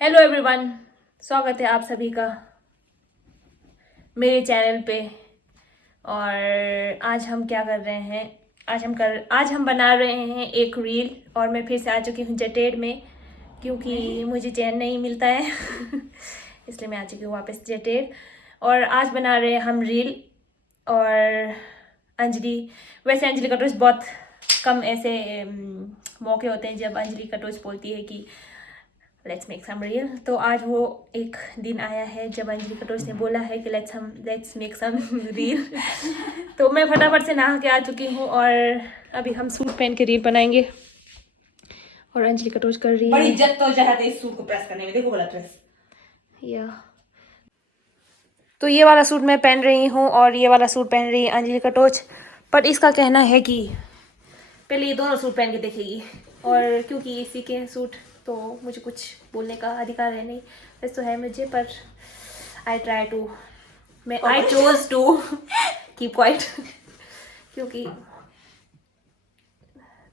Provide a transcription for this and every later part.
Hello everyone, स्वागत है आप सभी का मेरे चैनल पे। और आज हम क्या कर रहे हैं? आज हम बना रहे हैं एक रील। और मैं फिर से आ चुकी हूँ जटेड में, क्योंकि मुझे चैन नहीं मिलता है इसलिए मैं आ चुकी हूँ वापस जटेड। और आज बना रहे हैं हम रील। और वैसे अंजलि कटोच बहुत कम ऐसे मौके होते हैं जब अंजलि कटोच बोलती है कि लेट्स मेक सम रील। तो आज वो एक दिन आया है जब अंजलि कटोच ने बोला है कि लेट्स मेक सम रील। तो मैं फटाफट से नहा के आ चुकी हूँ और अभी हम सूट पहन के रील बनाएंगे। और अंजलि कटोच कर रही है। बड़ी इज्जत तो चाहते इस सूट को प्रेस करने में। देखो वाला प्रेस। या तो ये वाला सूट मैं पहन रही हूँ और ये वाला सूट पहन रही है अंजलि कटोच। पर इसका कहना है कि पहले ये दोनों सूट पहन के देखेगी। और क्योंकि इसी के सूट, तो मुझे कुछ बोलने का अधिकार है नहीं। वैसे तो है मुझे, पर I chose to keep quiet क्योंकि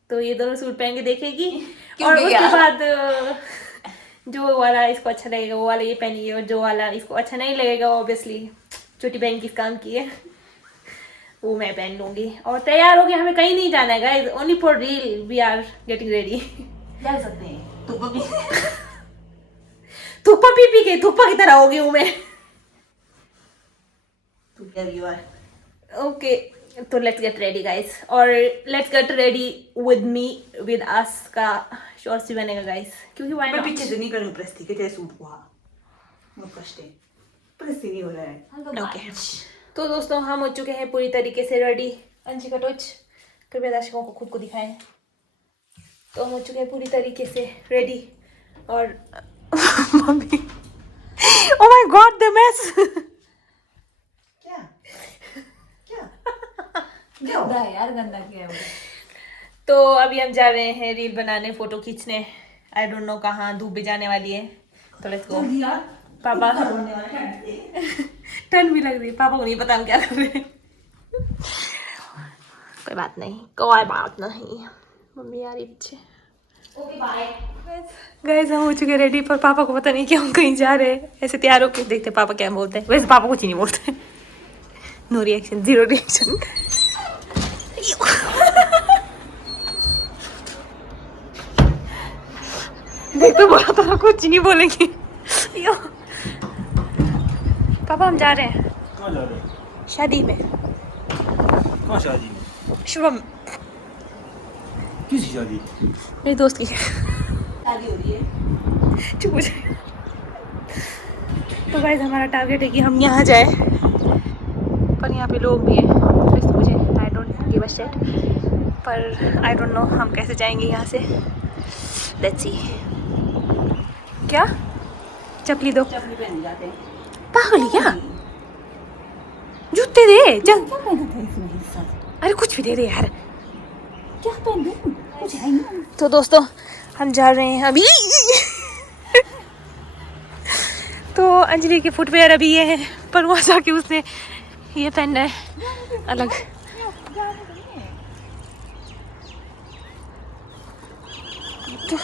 तो ये दोनों सूट पहन के देखेगी। और उसके बाद जो वाला इसको अच्छा लगेगा वो वाला ये पहनिए, और जो वाला इसको अच्छा नहीं लगेगा ऑब्वियसली छोटी बहन किस काम की है वो मैं पहन लूंगी। और तैयार हो गए, हमें कहीं नहीं जाना है guys, only for reel we are getting ready. जा सकते हैं थुप्पा पी पी के थुप्पा की तरह हो गई हूँ मैं। तू क्या रही है? ओके, तो लेट्स गेट रेडी गाइस। और let's get ready with me with us का शॉर्ट्स भी बनेगा गाइस, क्योंकि व्हाई मैं नॉट। पीछे से नहीं करूँ प्रेस थी कि तेरे सूट को। हाँ बहुत कष्ट है, प्रेस ही नहीं हो रहा है। ओके तो दोस्तों हम हो चुके हैं पूरी तरीके से रेडी। अंजी कटोच कृपया दर्शकों को खुद को दिखाएं। तो हम हो चुके हैं पूरी तरीके से रेडी। और mummy, oh my God the mess. क्या गंदा है यार, गंदा क्या है? तो अभी हम जा रहे हैं रील बनाने, फोटो खींचने। आई डोंट नो कहाँ, धूप भी जाने वाली है। तो लेट्स गो। पापा ठंड भी लग रही है, पापा को नहीं पता हम क्या कर रहे हैं। कोई बात नहीं मम्मी आ रही पीछे। ओके बाय गाइस हम हो चुके रेडी, पर पापा को पता नहीं कि हम कहीं जा रहे हैं। ऐसे तैयार होके देखते पापा क्या बोलते हैं। वैसे पापा कुछ ही नहीं बोलते, नो रिएक्शन, जीरो रिएक्शन। देखते बोला तो कुछ नहीं बोलेंगे। पापा हम जा रहे हैं कहाँ जा रहे हो? शादी में। कहाँ शादी में? शुभम, किसी शादी? मेरी दोस्त की शादी हो रही है। चुप हो जाए। तो गाइस हमारा टारगेट है कि हम यहाँ जाए, पर यहाँ पे लोग भी हैं। वैसे तो मुझे I don't give a shit, पर आई डोंट नो हम कैसे जाएंगे यहाँ से। Let's see. क्या चपली दो? चपली पहन जाते हैं। पागल है क्या? जूते दे चल। क्या पहना था इसमें एक साथ? अरे कुछ भी दे दे यार। क्या पहन दूँ? कुछ है नहीं। तो दोस्तों हम जा रहे हैं अभी। तो अंजलि के फुटवेयर अभी ये है, पर वहाँ जाके उसने ये पहनना है अलग। तो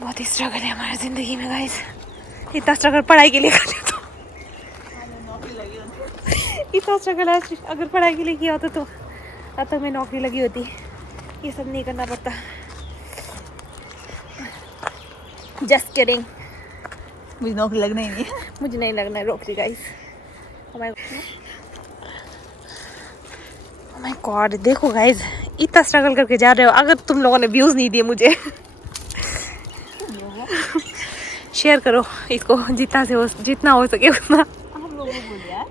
बहुत ही स्ट्रगल है हमारी जिंदगी में गाइस। इतना स्ट्रगल पढ़ाई के लिए करते तो इतना स्ट्रगल आज अगर पढ़ाई के लिए किया होता तो अब तक मैं नौकरी लगी होती। ये सब नहीं करना पड़ता। जस्ट किडिंग, मुझे नौकरी लगना ही नहीं है। मुझे नहीं लगना है नौकरी गाइस। ओह माय गॉड, देखो गाइस इतना स्ट्रगल करके जा रहे हो। अगर तुम लोगों ने व्यूज नहीं दिए मुझे शेयर करो इसको जितना हो सके उतना। हम लोगों को बोल यार।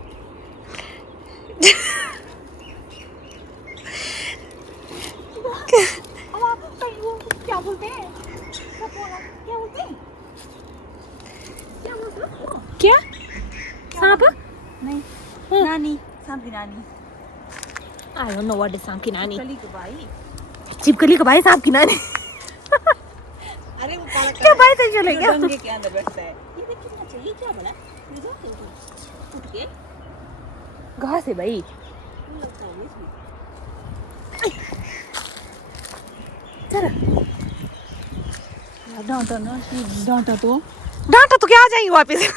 क्या बोलते हैं? क्या सांप? नहीं नानी, सांप की नानी। आई डोंट नो व्हाट इज सांप की नानी। कली के भाई। छिपकली का भाई सांप की नानी। अरे वो काला क्या भाई से चले क्या? डंगे के अंदर बैठता है। ये देख कितना चाहिए, क्या बना? ये जो उठ के घास है भाई। चल डांटा ना, डांटा तो डांटा तो क्या आ जाएंगे वापस।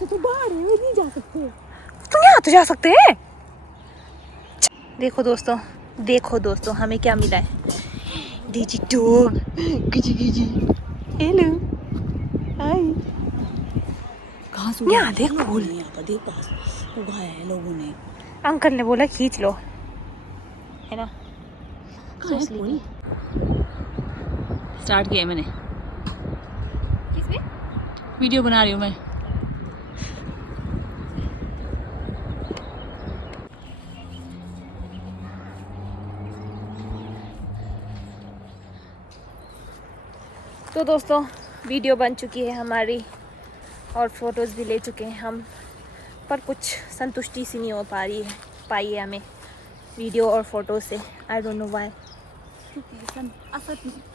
तो बाहर है, नहीं जा सकते। तुम यहाँ तो जा सकते हैं। देखो दोस्तों हमें क्या मिला है। डिजिटल किची किची। Hello hi. घास यहाँ देख फूल। यहाँ पर देख पास उगाया है लोगों ने। अंकल ने बोला खींच लो, है ना। स्टार्ट किया मैंने, किसमें? वीडियो बना रही हूँ मैं। तो दोस्तों वीडियो बन चुकी है हमारी और फोटोज़ भी ले चुके हैं हम, पर कुछ संतुष्टि सी नहीं हो पाई है हमें वीडियो और फोटो से। I don't know why.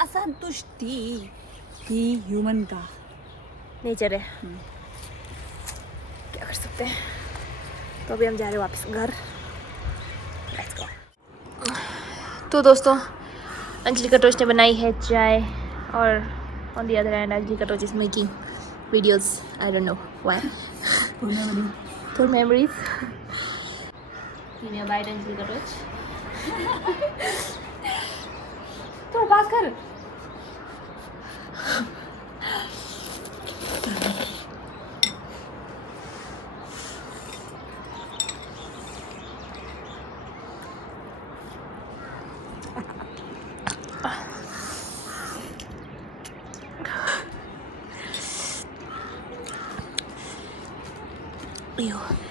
असंतुष्टि ही ह्यूमन का नेचर है, क्या कर सकते हैं। तो अभी हम जा रहे हैं वापस घर। Let's go. तो दोस्तों अंजलि कटोच ने बनाई है चाय और on the other hand Anjali Katoch is making videos. I don't know why. For memories. कीमिया बाइट अंजलि कटोच। तो पास कर।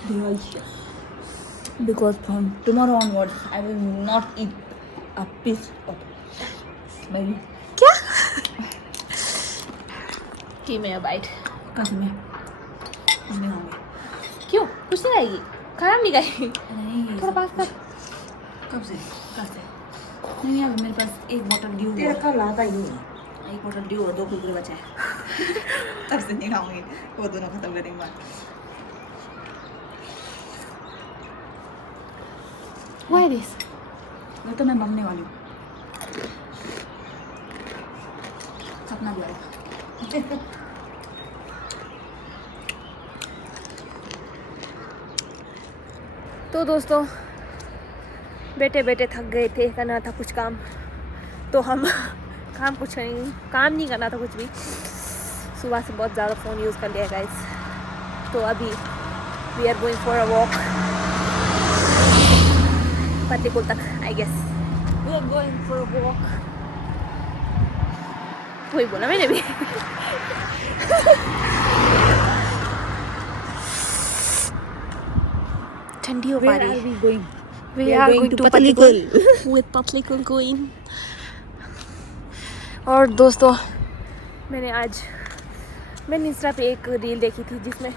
delicious. Because from tomorrow onwards, I will not eat a piece of मेरी क्या? कीमिया बाइट। कसम है नहीं खाऊंगी। क्यों? कुछ नहीं आएगी, खाना नहीं खाएगी। नहीं थोड़ा पास कर। कब से नहीं, अब मेरे पास एक बोतल ड्यू तेरा कल आता ही है। एक बोतल ड्यू और 2 कुरकुरे बचा है। तब से नहीं खाऊंगी, वो दोनों खत्म करने के बाद। Why this? वो तो मैं मरने वाली हूँ। सपना बुलाया। तो दोस्तों बैठे बैठे थक गए थे, करना था कुछ काम, तो हम काम नहीं करना था कुछ भी। सुबह से बहुत ज़्यादा फ़ोन यूज़ कर लिया गाइस। तो अभी we are going for a walk Patlipul तक। I guess we are going for a walk. वही बोला मैंने भी। ठंडी हो पा रही है। We are going to Patlikul with Patlikul going। और दोस्तों मैंने इंस्टा पे एक रील देखी थी जिसमें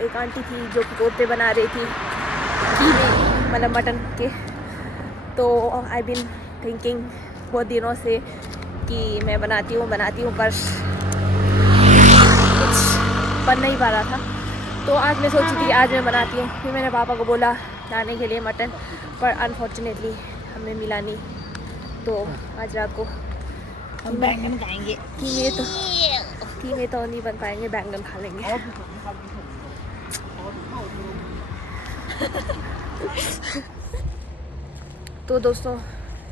एक आंटी थी जो कि कोफ्ते बना रही थी कीमे, मतलब मटन के। तो आई बीन थिंकिंग बहुत दिनों से कि मैं बनाती हूँ पर कुछ बन नहीं पा रहा था। तो आज मैं सोची थी आज मैं बनाती हूँ। फिर मैंने पापा को बोला लाने के लिए मटन, पर अनफॉर्चुनेटली हमें मिला नहीं। तो आज रात को हम बैंगन खाएंगे। कीमे तो नहीं बन पाएंगे, बैंगन खा लेंगे। तो दोस्तों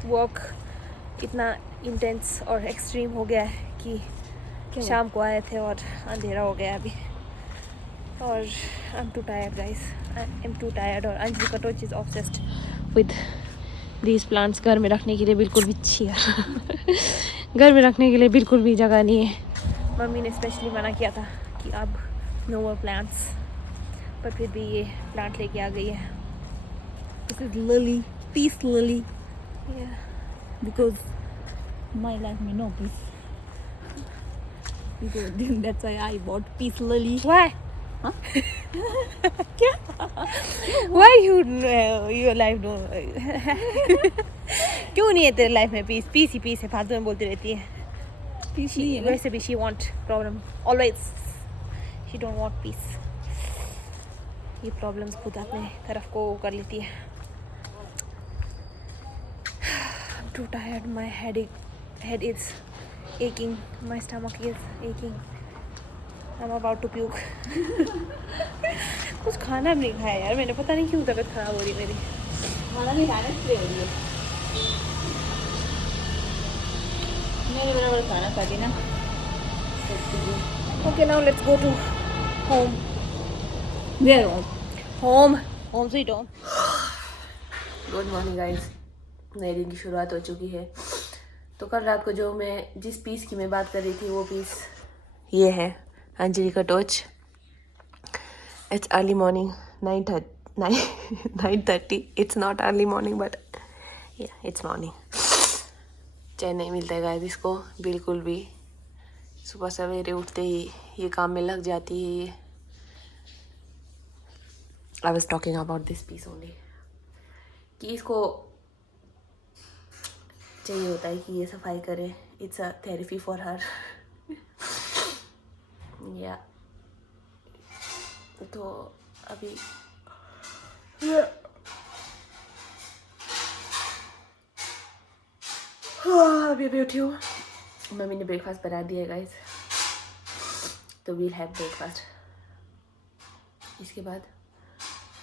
वॉक इतना इंटेंस और एक्सट्रीम हो गया है कि शाम को आए थे और अंधेरा हो गया अभी। और I am too tired guys, I am too tired. और Anjali Katoch is obsessed with these plants. घर में रखने के लिए बिल्कुल भी घर में रखने के लिए बिल्कुल भी जगह नहीं है। मम्मी ने स्पेशली मना किया था कि अब नो मोर प्लांट्स, पर फिर भी ये प्लांट लेके आ गई है। This is lily, peace lily, Yeah. because my life may no peace. Because that's why I bought peace lily. Why? Huh? क्या? Why your life no? क्यों नहीं है तेरे लाइफ में पीस? पीस है, फालतू में बोलती रहती है। Peace नहीं है ना? वैसे भी she want problem always. She don't want peace. ये प्रॉब्लम्स खुद अपने तरफ को कर लेती है। too tired. My head is aching. My stomach is aching. I'm about to puke. कुछ खाना भी नहीं खाया यार मैंने, पता नहीं क्यों तबीयत खराब हो रही मेरी. खाना नहीं खाना इसलिए हो रही है. मेरे बराबर खाना खाती ना. Okay, now let's go to home. Where home? Home. Home sweet home. Good morning guys. नए दिन की शुरुआत हो चुकी है. तो कल रात को जो मैं जिस पीस की मैं बात कर रही थी वो पीस ये है अंजलि का टोच. It's early morning 9:30. It's not early morning but yeah, it's morning. चैन नहीं मिलता है गाइस इसको बिल्कुल भी. सुबह सवेरे उठते ही ये काम में लग जाती है ये. I was talking about this piece only. कि इसको चाहिए होता है कि ये सफाई करे. It's a therapy for her. Yeah. तो अभी अभी उठी हूँ. मम्मी ने ब्रेकफास्ट बना दिया है गाइस. तो वील हैव ब्रेकफास्ट इसके बाद.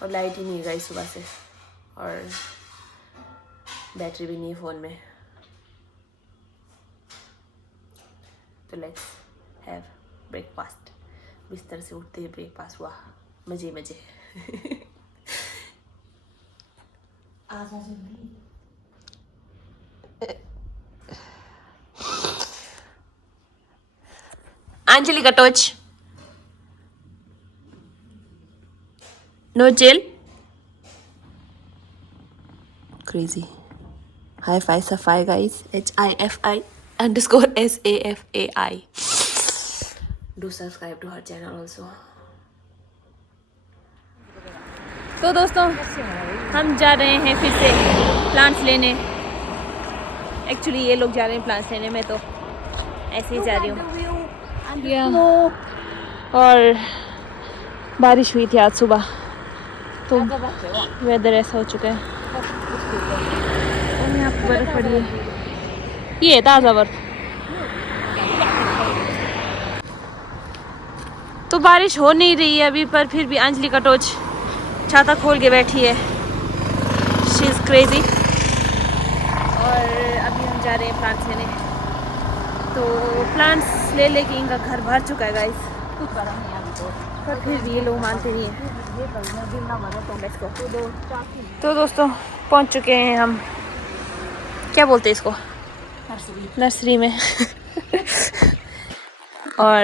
और लाइट ही नहीं है गाइस सुबह से. और बैटरी भी नहीं है फ़ोन में. तो लेट्स हैव ब्रेकफास्ट. बिस्तर से उठते ही ब्रेकफास्ट हुआ. मज़े मज़े. Anjali Katoch. No chill. Crazy. Hi-Fi Safai guys. HIFI_SAFAI. Do subscribe to her channel also. तो दोस्तों हम जा रहे हैं फिर से प्लांट्स लेने. एक्चुअली ये लोग जा रहे हैं प्लांट्स लेने. मैं तो ऐसे ही जा रही हूँ. और बारिश हुई थी आज सुबह तो वेदर ऐसा हो चुका है. और यहाँ पर बर्फ पड़ी है. ये है ताज़ा बर्फ. तो बारिश हो नहीं रही है अभी पर फिर भी अंजलि का टोच छाता खोल के बैठी है. She is crazy. और अभी हम जा रहे हैं प्लांट्स लेने. तो प्लांट्स ले लेके इनका घर भर चुका है गाइस. पर फिर भी ये लोग मानते नहीं हैं. तो दोस्तों पहुंच चुके हैं हम. क्या बोलते हैं इसको? नर्सरी में. और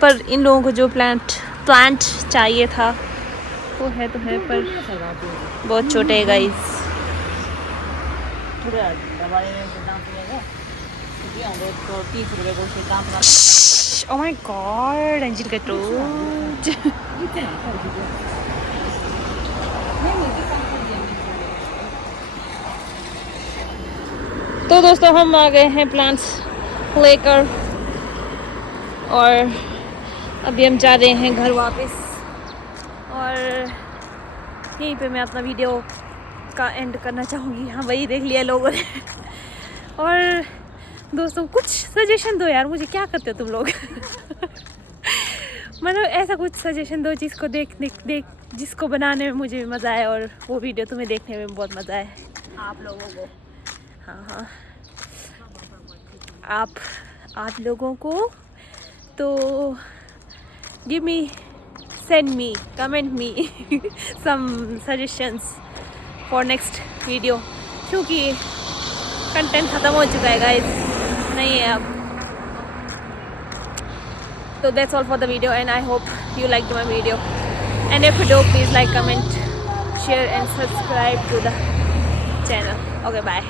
पर इन लोगों को जो प्लांट चाहिए था वो है तो है पर बहुत छोटे है गाइस. Oh my god, अंजिल का टोच. तो दोस्तों हम आ गए हैं प्लांट्स लेकर. और अभी हम जा रहे हैं घर वापस. और यहीं पे मैं अपना वीडियो का एंड करना चाहूँगी. हाँ वही देख लिया लोगों ने. और दोस्तों कुछ सजेशन दो यार मुझे. क्या करते हो तुम लोग? मतलब ऐसा कुछ सजेशन दो जिसको देख जिसको बनाने में मुझे मज़ा आए और वो वीडियो तुम्हें देखने में बहुत मज़ा आए आप लोगों को. हाँ आप लोगों को. तो send me, comment me some suggestions for next video. क्योंकि कंटेंट ख़त्म हो चुका है गाइस. नहीं है अब. So that's all for the video and I hope you liked my video. And if you do, please like, comment, share and subscribe to the channel. Okay, bye.